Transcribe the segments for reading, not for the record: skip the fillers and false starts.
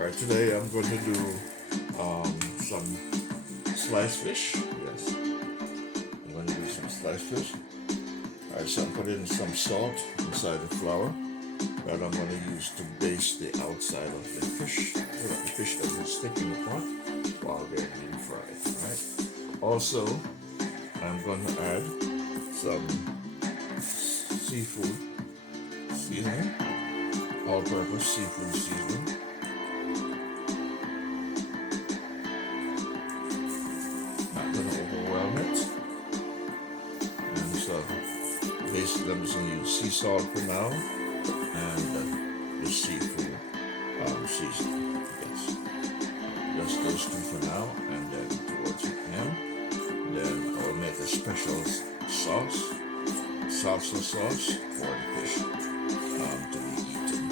Alright, today I'm going to do some sliced fish. Yes, I'm going to do some sliced fish. Alright, so I'm putting some salt inside the flour that I'm going to use to baste the outside of the fish so that the fish doesn't stick in the pot while they're being fried. Alright. Also, I'm going to add some seafood seasoning, all-purpose seafood seasoning. Not going to overwhelm it. And so basically I'm just going to use sea salt for now and the seafood seasoning. Yes. Just those two for now, and then towards the end, then I'll make a special sauce, salsa sauce for the fish to be eaten.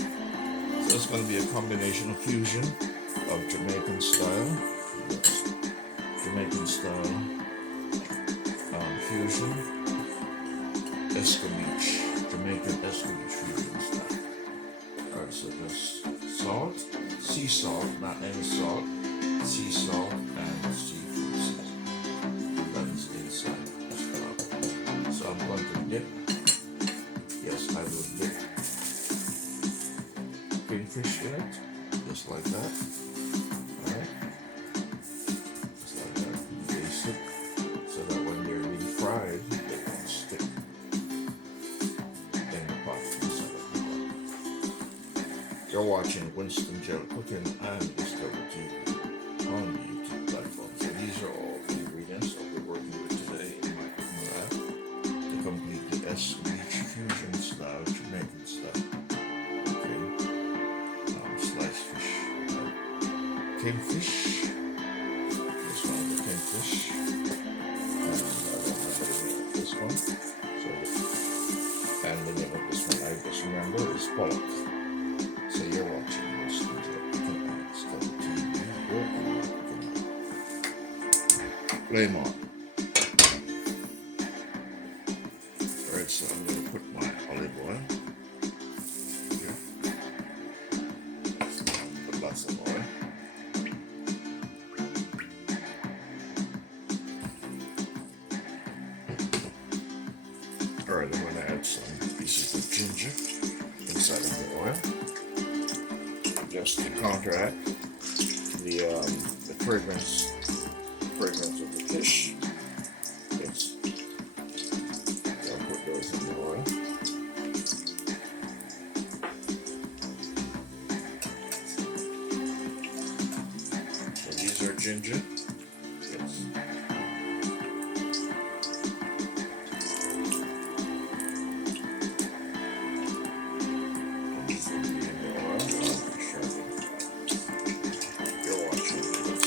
So it's going to be a combination of fusion of Jamaican style, yes, Jamaican style fusion, escabeche, Jamaican escabeche fusion style. Alright, so just salt, sea salt, not any salt, sea salt and seafood seasoning. That is inside the flour. So I'm going to dip, yes, I will dip kingfish in it, just like that. Alright, just like that. Baste it so that when they're being fried, they won't stick in the pot inside of the pot. You're watching Winston Gel Cooking and Discover TV on the YouTube platform. So these are all the ingredients that we're working with today in my cooking lab to complete the escabeche fusion style, Jamaican style. Okay, sliced fish, kingfish. This one, the kingfish, and I don't have the name of this one. So, and the name of this one I just remember is pollock. So you're watching Winston Gel Cooking and Discover TV. Flame on. Alright, so I'm going to put my olive oil here. Put lots of oil. Alright, I'm going to add some pieces of ginger inside of the oil just to counteract the fragrance of the fish. Yes. So I'll put those in the oil. So these are ginger. Yes. And these will be in the oil. I'll be sure that you're watching this.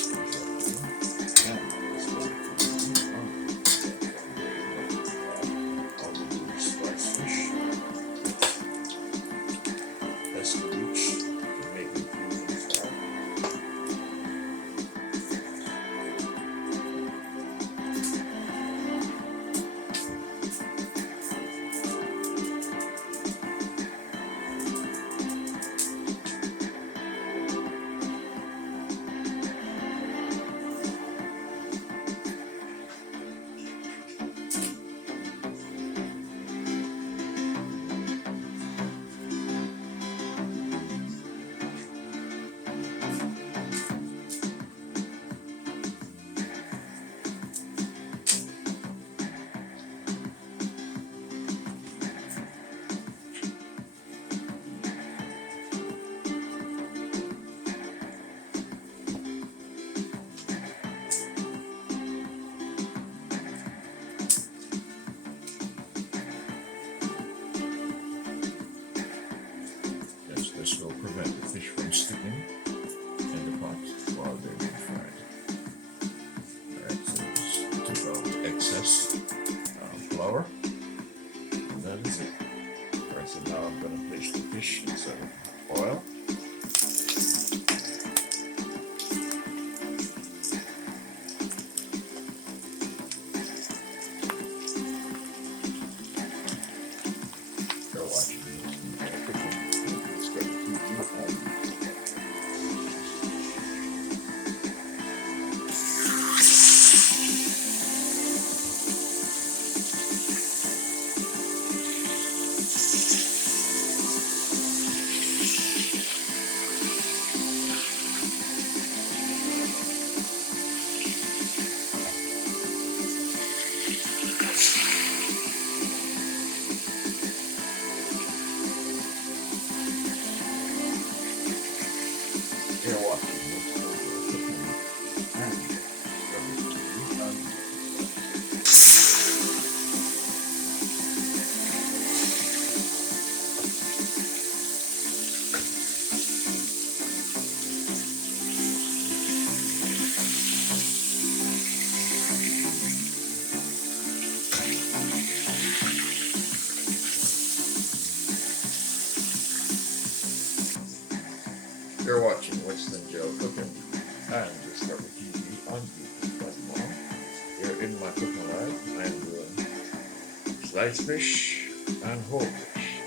Sliced fish and whole fish.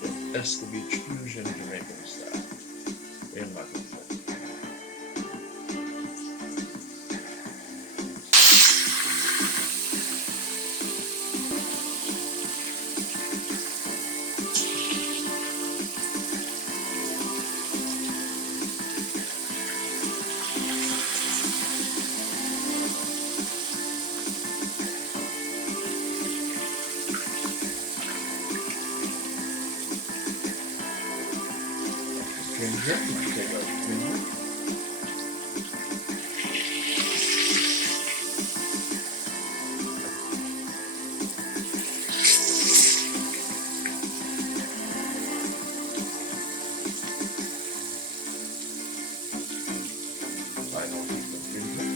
The Escovitch fusion Jamaican style. In my country. Ginger, my favorite ginger. I don't eat the ginger.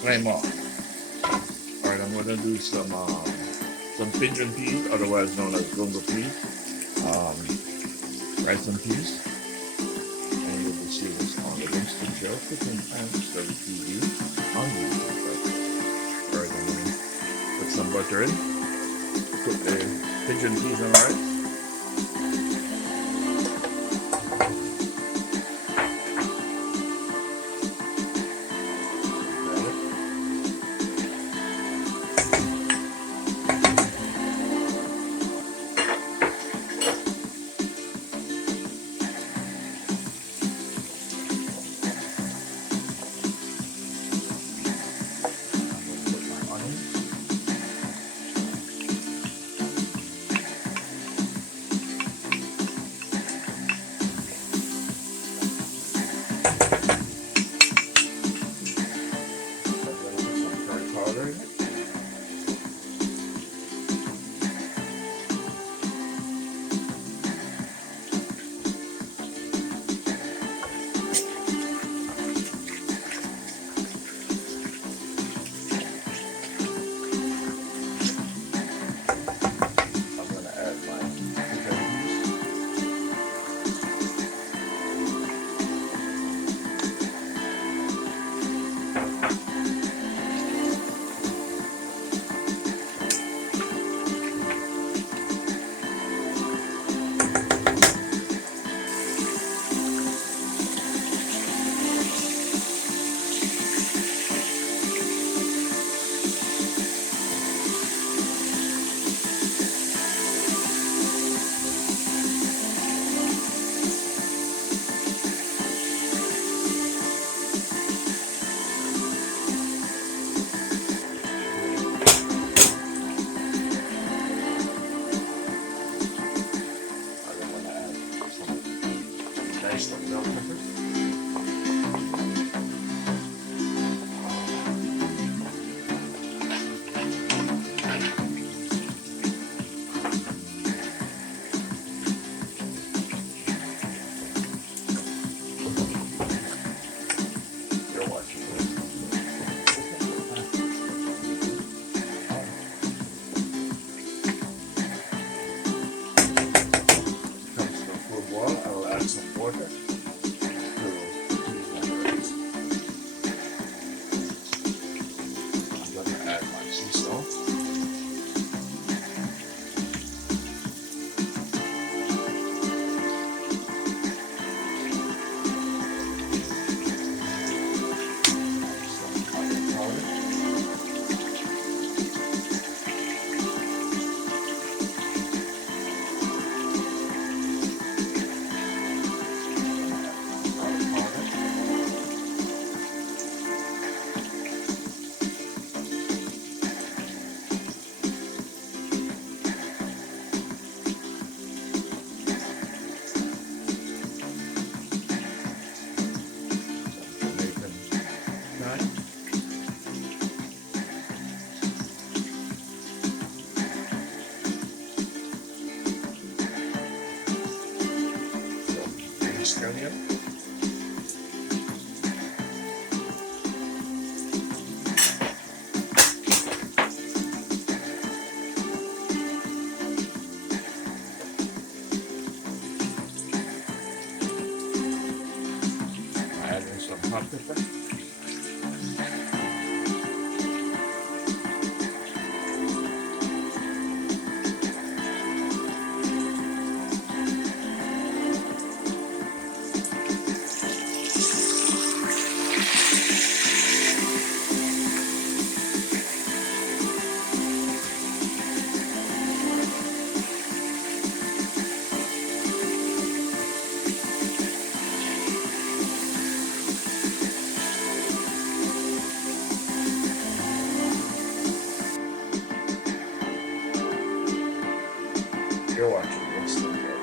Flame off. Alright, I'm gonna do some pigeon peas, otherwise known as gungo peas. Rice and peas. And you will see this on the Winston Show Cooking and Serving TV on YouTube. Alright, I'm gonna put some butter in. Cook the pigeon peas and rice. Australia. Add in some hot pepper. You're watching this thing here.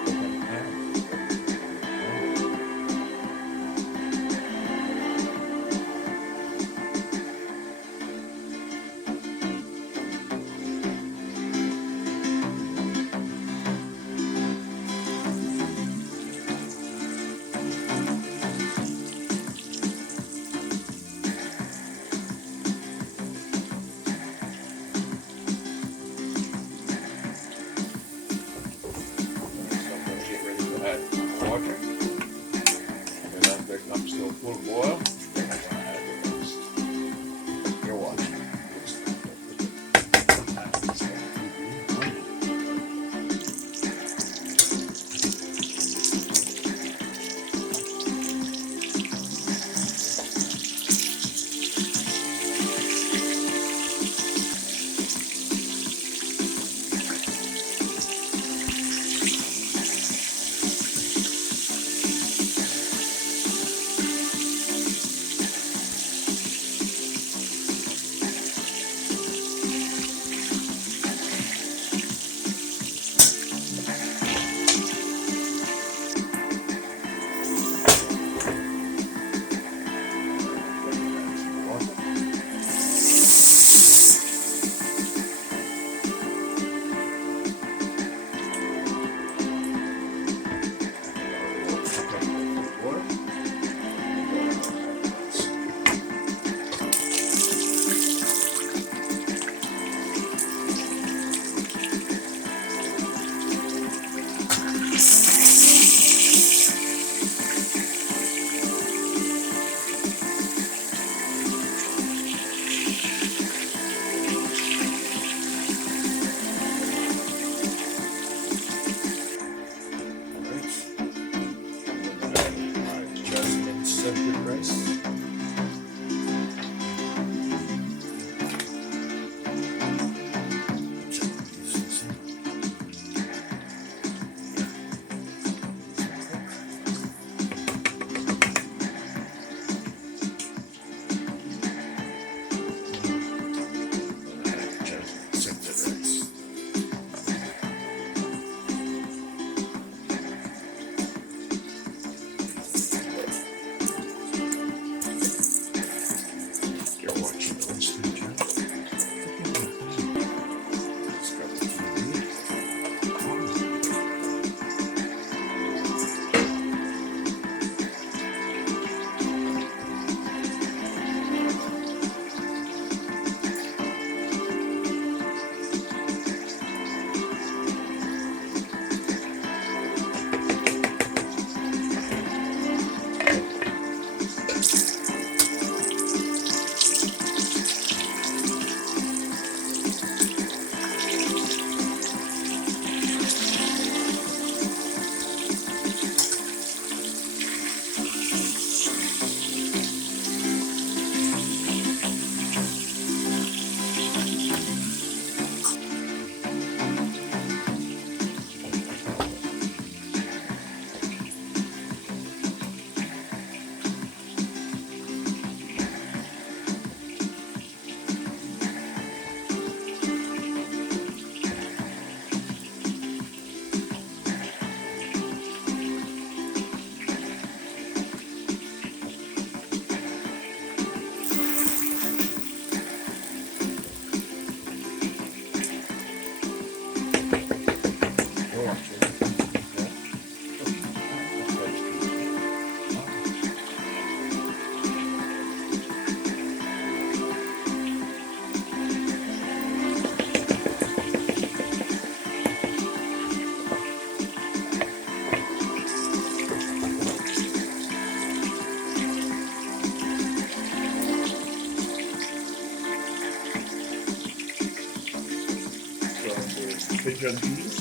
Dijon peas.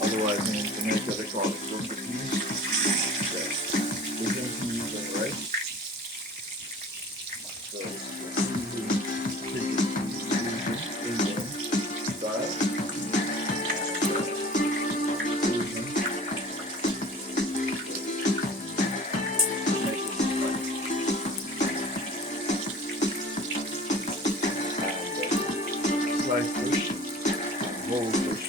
Otherwise, in Jamaica they call it bunga peas. Yes, Dijon peas and rice. So it's Indian style. Fried fish, roll fish,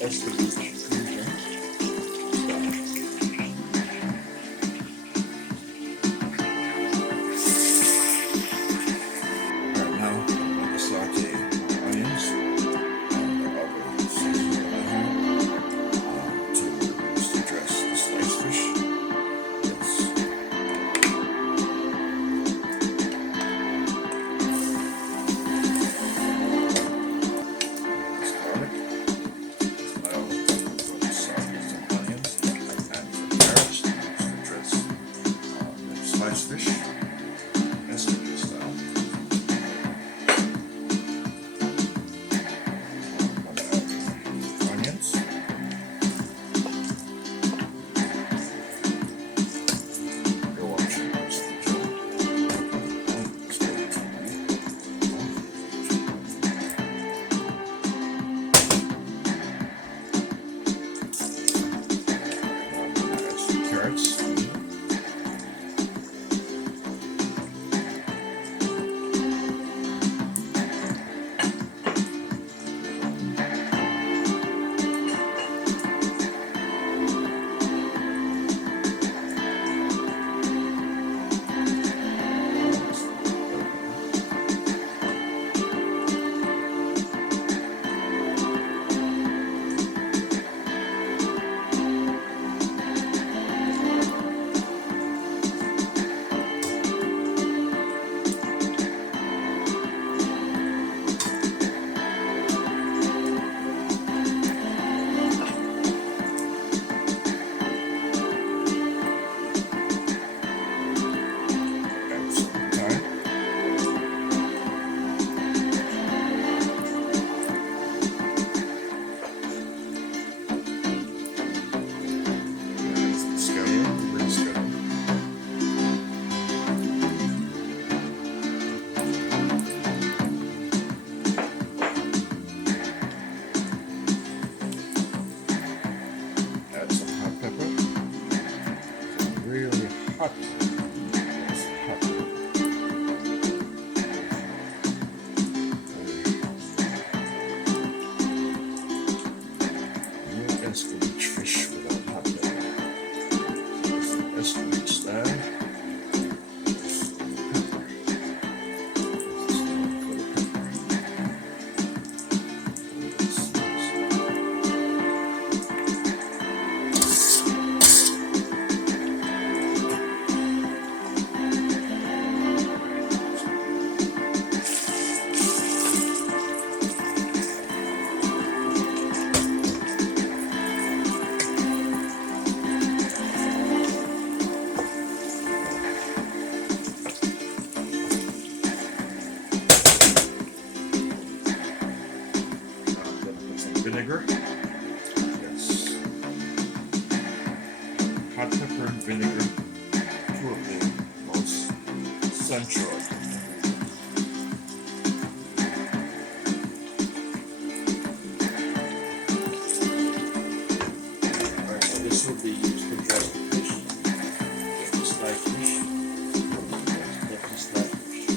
escovitch fusion. Right now, I'm going to saute onions and the other seasoning that I have to use to dress the sliced fish. Yes. This garlic. Now I'm going to saute some onions and some carrots to dress the sliced fish, escovitch style. Onions. Go watch carrots. Add some thyme. Add some scallion, green scallion. Add some hot pepper. Really hot. It's hot. No escovitch fish without hot pepper. It's an escovitch style. Pepper. This is known for the pepper. This is I'm gonna put some vinegar. Yes. Hot pepper and vinegar. Two of the most central. Alright, so this will be used to dress the fish. The sliced fish. The sliced fish.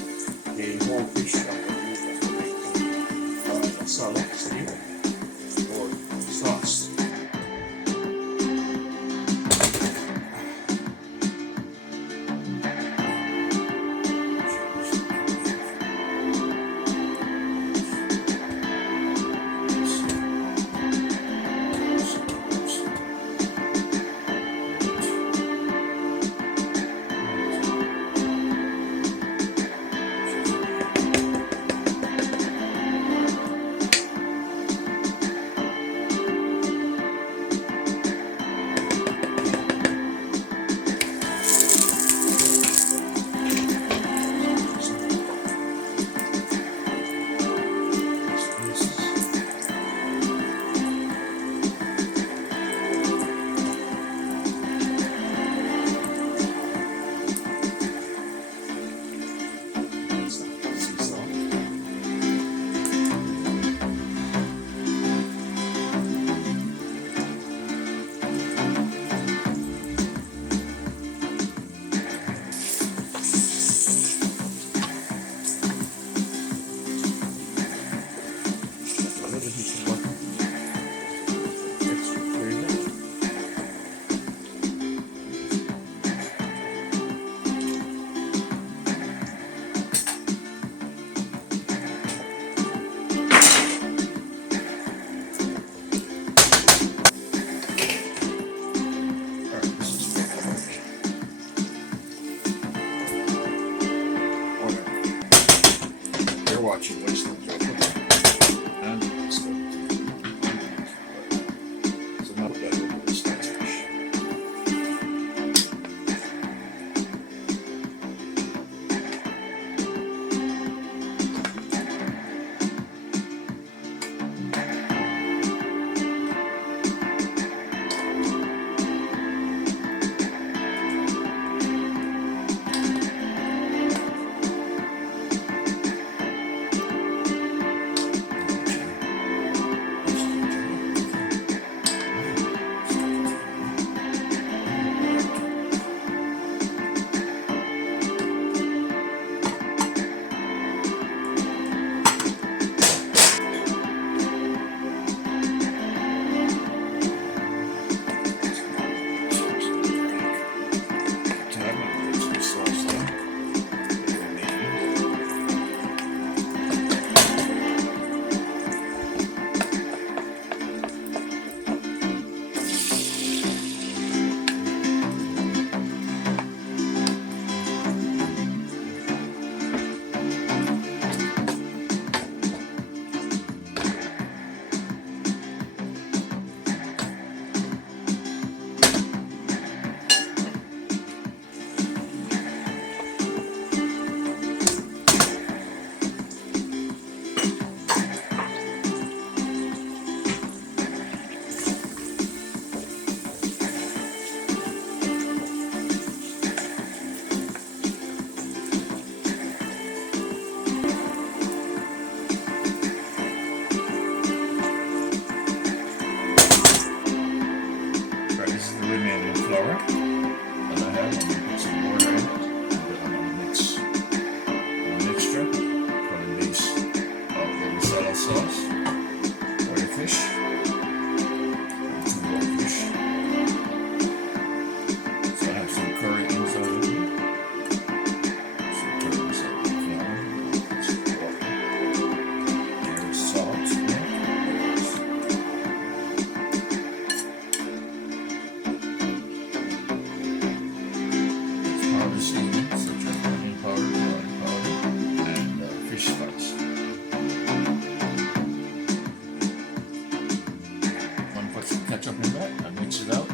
The whole fish I'm going to use to make a salad, see? Or sauce. catch up in that. I'll mix it out.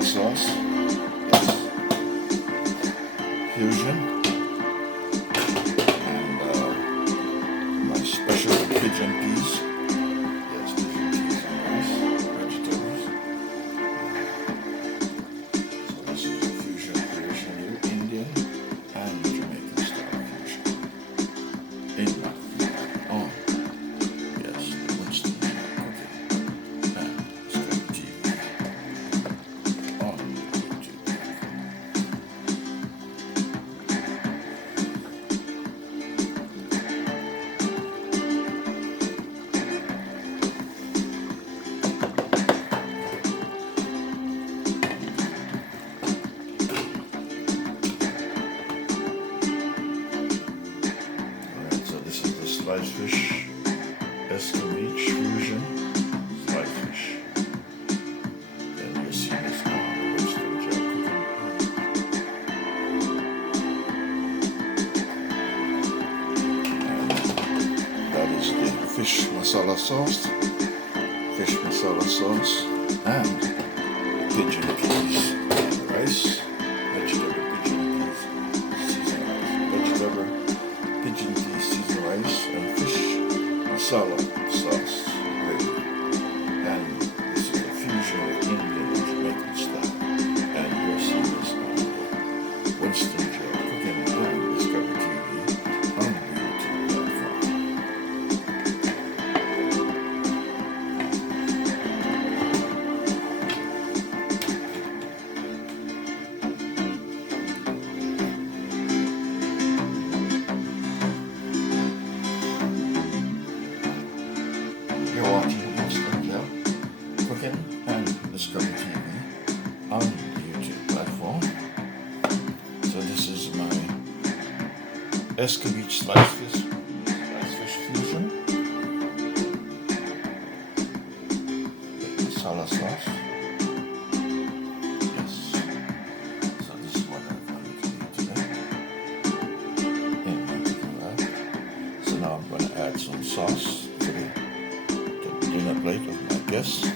Sauce, Fusion, and my special pigeon peas. Yes, pigeon peas and rice, vegetables. So this is a fusion creation here, Indian and Jamaican style fusion. In yes, Winston cooking and Sky TV. masala sauce, fish masala sauce, and pigeon peas rice, vegetable pigeon peas seasoned rice, vegetable pigeon peas seasoned rice, and fish masala sauce gravy. And this is a fusion of Indian and Jamaican style. And you're seeing this on Winston Joe Cooking and Discovery TV on the YouTube platform. You're watching Winston Joe Cooking and Discovery TV on the YouTube platform. So this is my escovitch sliced fish fusion with masala sauce. Yes. So this is what I'm going to eat today in my cooking lab. So now I'm going to add some sauce to the dinner plate of my guests.